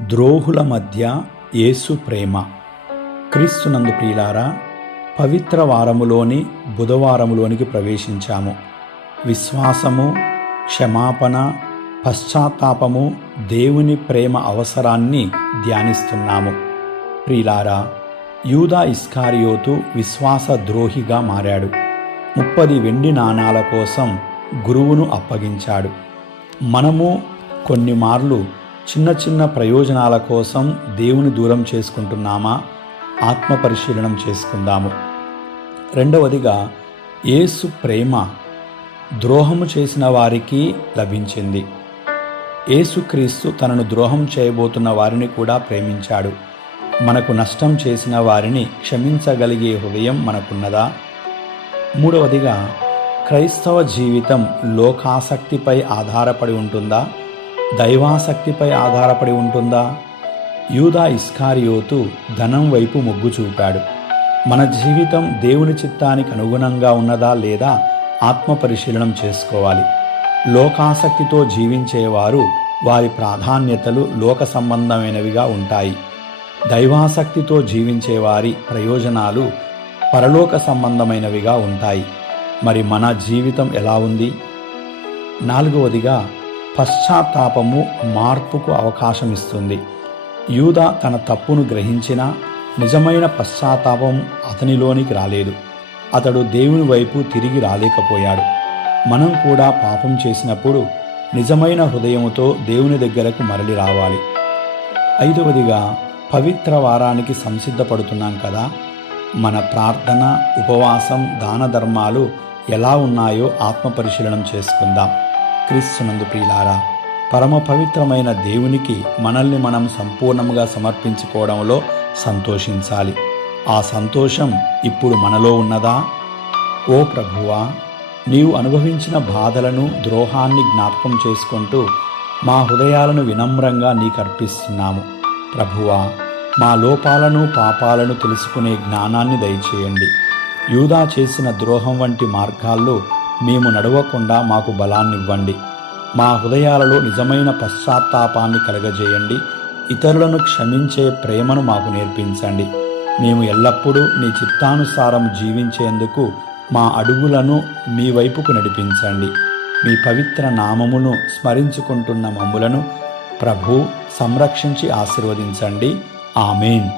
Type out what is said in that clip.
ద్రోహుల మధ్య యేసు ప్రేమ. క్రీస్తునందు ప్రియులారా, పవిత్ర వారములోని బుధవారములోనికి ప్రవేశించాము. విశ్వాసము, క్షమాపణ, పశ్చాత్తాపము, దేవుని ప్రేమ అవసరాన్ని ధ్యానిస్తున్నాము. ప్రియులారా, యూదా ఇస్కారియోతు విశ్వాస ద్రోహిగా మారాడు. 30 వెండి నాణాల కోసం గురువును అప్పగించాడు. మనము కొన్ని మార్లు చిన్న చిన్న ప్రయోజనాల కోసం దేవుని దూరం చేసుకుంటున్నామా? ఆత్మ పరిశీలనం చేసుకుందాము. రెండవదిగా, యేసు ప్రేమ ద్రోహము చేసిన వారికి లభించింది. యేసుక్రీస్తు తనను ద్రోహం చేయబోతున్న వారిని కూడా ప్రేమించాడు. మనకు నష్టం చేసిన వారిని క్షమించగలిగే హృదయం మనకున్నదా? మూడవదిగా, క్రైస్తవ జీవితం లోకాసక్తిపై ఆధారపడి ఉంటుందా? దైవాసక్తిపై ఆధారపడి ఉంటుందా? యూదా ఇస్కారియోతు ధనం వైపు మొగ్గు చూపాడు. మన జీవితం దేవుని చిత్తానికి అనుగుణంగా ఉన్నదా లేదా ఆత్మ పరిశీలనం చేసుకోవాలి. లోకాసక్తితో జీవించేవారు వారి ప్రాధాన్యతలు లోక సంబంధమైనవిగా ఉంటాయి. దైవాసక్తితో జీవించేవారి ప్రయోజనాలు పరలోక సంబంధమైనవిగా ఉంటాయి. మరి మన జీవితం ఎలా ఉంది? నాలుగవదిగా, పశ్చాత్తాపము మార్పుకు అవకాశం ఇస్తుంది. యూదా తన తప్పును గ్రహించినా నిజమైన పశ్చాత్తాపం అతనిలోనికి రాలేదు. అతడు దేవుని వైపు తిరిగి రాలేకపోయాడు. మనం కూడా పాపం చేసినప్పుడు నిజమైన హృదయముతో దేవుని దగ్గరకు మరలి రావాలి. ఐదవదిగా, పవిత్ర వారానికి సంసిద్ధపడుతున్నాం కదా, మన ప్రార్థన, ఉపవాసం, దాన ధర్మాలు ఎలా ఉన్నాయో ఆత్మ పరిశీలనం చేసుకుందాం. క్రీస్తునందు ప్రియులారా, పరమ పవిత్రమైన దేవునికి మనల్ని మనం సంపూర్ణంగా సమర్పించుకోవడంలో సంతోషించాలి. ఆ సంతోషం ఇప్పుడు మనలో ఉన్నదా? ఓ ప్రభువా, నీవు అనుభవించిన బాధలను, ద్రోహాన్ని జ్ఞాపకం చేసుకుంటూ మా హృదయాలను వినమ్రంగా నీకు అర్పిస్తున్నాము. ప్రభువా, మా లోపాలను, పాపాలను తెలుసుకునే జ్ఞానాన్ని దయచేయండి. యూదా చేసిన ద్రోహం వంటి మార్గాల్లో మేము నడవకుండా మాకు బలాన్నివ్వండి. మా హృదయాలలో నిజమైన పశ్చాత్తాపాన్ని కలగజేయండి. ఇతరులను క్షమించే ప్రేమను మాకు నేర్పించండి. మేము ఎల్లప్పుడూ నీ చిత్తానుసారం జీవించేందుకు మా అడుగులను మీ వైపుకు నడిపించండి. మీ పవిత్ర నామమును స్మరించుకుంటున్న మమ్ములను ప్రభు సంరక్షించి ఆశీర్వదించండి. ఆమేన్.